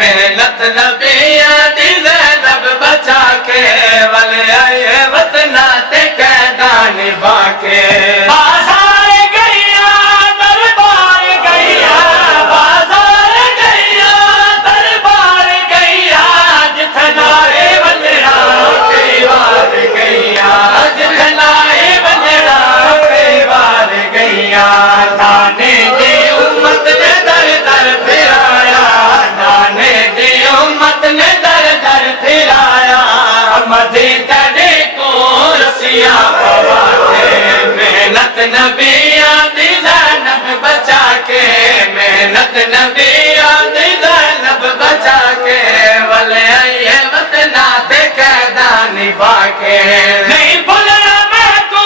मेहनत नबिया दी ज़ैनब बचा के वले आए वतना ते कैदा निभा के बाजार गैया दरबार गैया बाजार गैया दरबार गैया जिथनाए वलड़ा कई बार गैया जिथनाए वलड़ा कई बार गैया नाने दी उम्मत ने दर दर फिराया नाने दी उम्मत ने दर दर फिराया मदी तेरे को रसिया पवा के मेहनत नबिया दी ज़ैनब बचा के मेहनत नबिया दी ज़ैनब बचा के वले आए वतना ते कैदा निभा के नहीं भूलना मैं को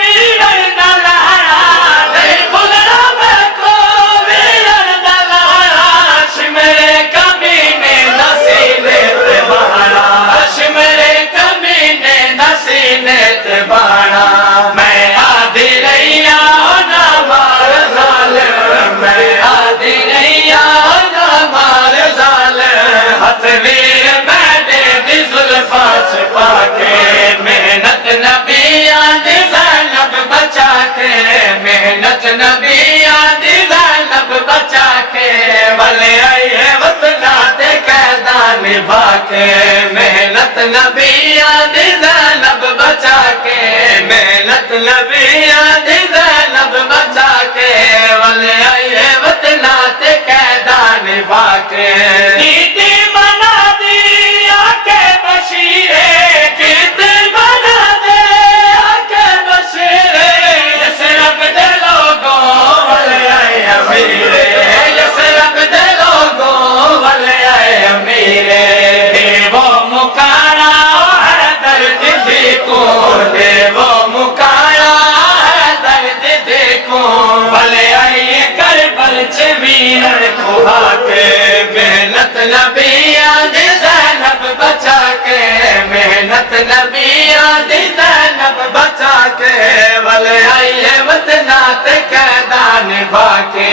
वीरन दलारा नहीं भूलना मैं को वीरन दलारा शिमरे कमीने नसीने ते बहारा शिमरे कमीने नसीने ते बहारा मैं आदि रैया ना मार ज़ालिम मैं आदि रैया ना मार ज़ालिम हथवीर मैंने दी ज़ुल्फ़ा छुपा के मेहनत नबिया दी ज़ैनब बचा के मेहनत नबिया दी ज़ैनब बचा के वले आए वतना ते कैदा निभा के मेहनत नबिया दी ज़ैनब बचा के मेहनत नबिया दी ज़ैनब बचा के वले आए वतना ते कैदा निभा के नीति बना दी आके बशीरे कीर्ति बना दे आके बशीरे यसरब दे लोगों वले आए अमीरे यसरब दे लोगों वले आए अमीरे देवो मुकारा है दर्द देखो देवो मुकारा है दर्द देखो वले आए करबल च वीर खुहा के मेहनत नबिया दी ज़ैनब बचा के मेहनत नबिया दी ज़ैनब बचा के वले आए वतना ते कैदा निभा के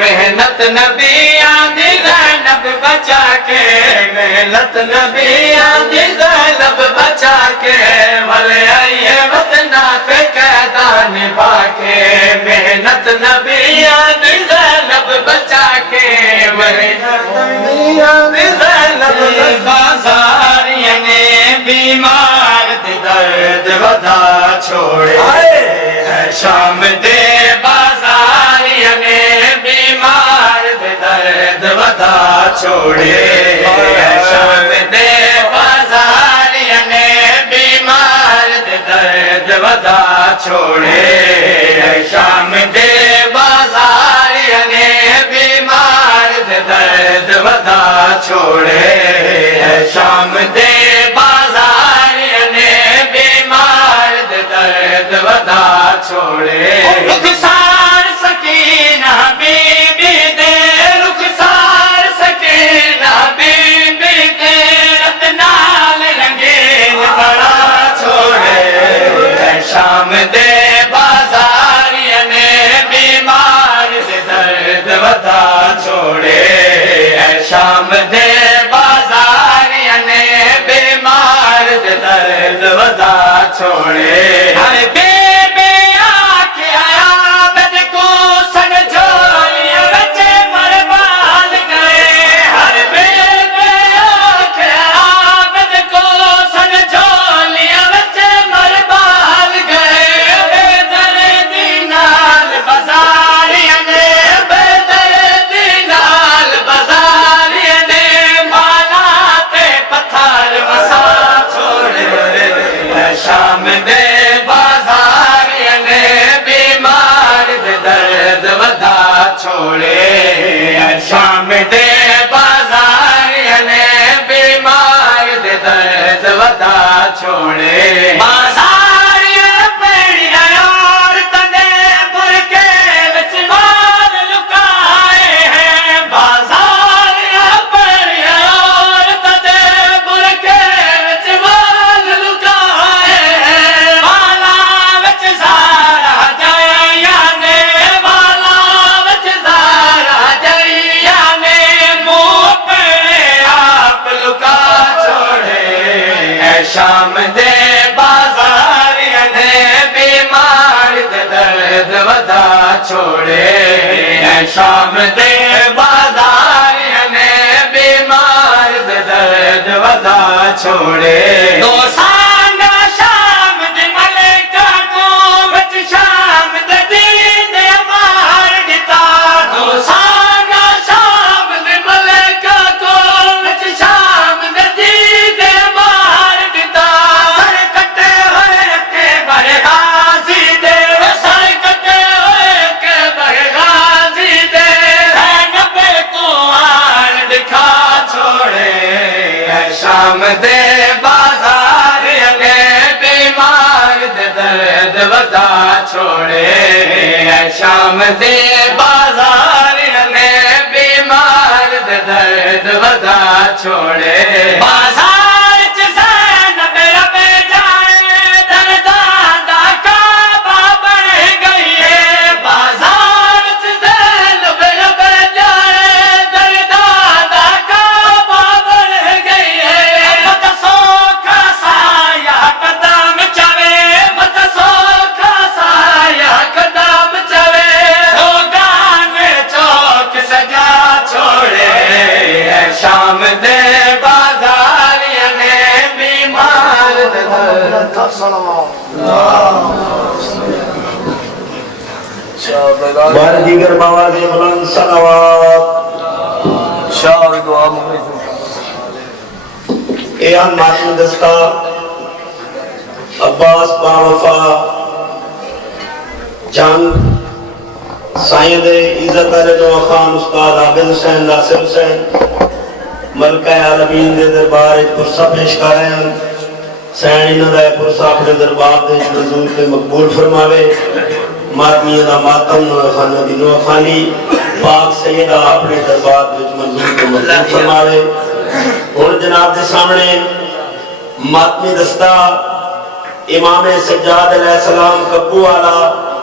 मेहनत नबिया दी ज़ैनब बचा के मेहनत नबिया दी ज़ैनब बचा के वले आए वतना ते कैदा निभा के मेहनत नबिया दी ज़ैनब बचा के मेहनत नबिया दी ज़ैनब बाज़ारिया ने बीमार दे दर्द वधा छोड़े शाम दे बाज़ारिया ने बीमार दे दर्द वधा छोड़े शाम दे बाज़ारिया ने बीमार दे दर्द वधा छोड़े शाम दे बाज़ारिया ने बीमार दे दर्द वधा छोड़े शाम दे बाज़ारिया ने बीमार दे दर्द वधा छोड़े रुखसार सकीना बीबी दे रुखसार सकीना बीबी दे रतनाल रंगीन बड़ा छोड़े शाम दे बाज़ारिया ने बीमार दे दर्द वधा छोड़े शाम दे बाज़ारिया ने बीमार दे दर्द वधा छोड़े हर बेबे आके आया बद को सन झोलिया बच्चे मरबाल गए हर बेबे आके आया बद को सन झोलिया बच्चे मरबाल गए बेदर्दी नाल बाज़ारिया ने बेदर्दी नाल बाज़ारिया ने माला ते पत्थर वसा छोड़े शाम दे बाज़ारिया ने बीमार दे दर्द वधा छोड़े शाम दे बाज़ारिया ने बीमार दे दर्द वधा छोड़े बाज़ारिया पेड़िया यार तने बुरके विच माल लुकाए हैं बाज़ारिया पेड़िया यार तने बुरके विच माल लुकाए हैं माला विच ज़ारा जइया ने माला विच ज़ारा जइया ने मुँह पे शाम दे बाजारिया ने बीमार दे दर्द वधा छोड़े शाम दे बाजारिया ने बीमार दे दर्द वधा छोड़े दोसाना शाम दे मलका को बच शाम दे दीन मार दिता दोसाना शाम दे मलका को बच शाम दे दीन मार दिता सर कटे हुए के बड़े गाजी दे सर कटे हुए के बड़े गाजी दे नबे को आन दिखा छोड़े शाम दे बाजार ने बीमार दे दर्द वधा छोड़े शाम दे बाजार ने बीमार दे दर्द वधा छोड़े बाजार च ज़ैनब रब जाए दर्दां दा काबा बन गई है बाजार च ज़ैनब रब जाए दर्दां दा काबा बन गई है मत सोखा साया कदम चले मत सोखा साया कदम चले होगान चौक सजा छोड़े शाम दे बाजार ने बीमार दे दर्द बार दीगर बाबा दे बुलंद सलावत शाह दुआ एहन मातम दस्ता अब्बास बावफा जंग साईं दे इज्जत वाले नवा खान उस्ताद आबिद हुसैन नासिर हुसैन मलका आलमीन दे दरबार विच पुरसा पेश कर रहे हैं सैन इन्हां दा पुरसा अपने दरबार दे मंजूर ते मकबूल फरमावे मातमियां दा मातम नवा खाना दी नवा खानी पाक सैयदा अपने दरबार विच मंजूर ते मकबूल फरमावे हुण जनाब दे सामने मातमी दस्ता इमाम सज्जाद अलैहिस्सलाम कब्बू वाला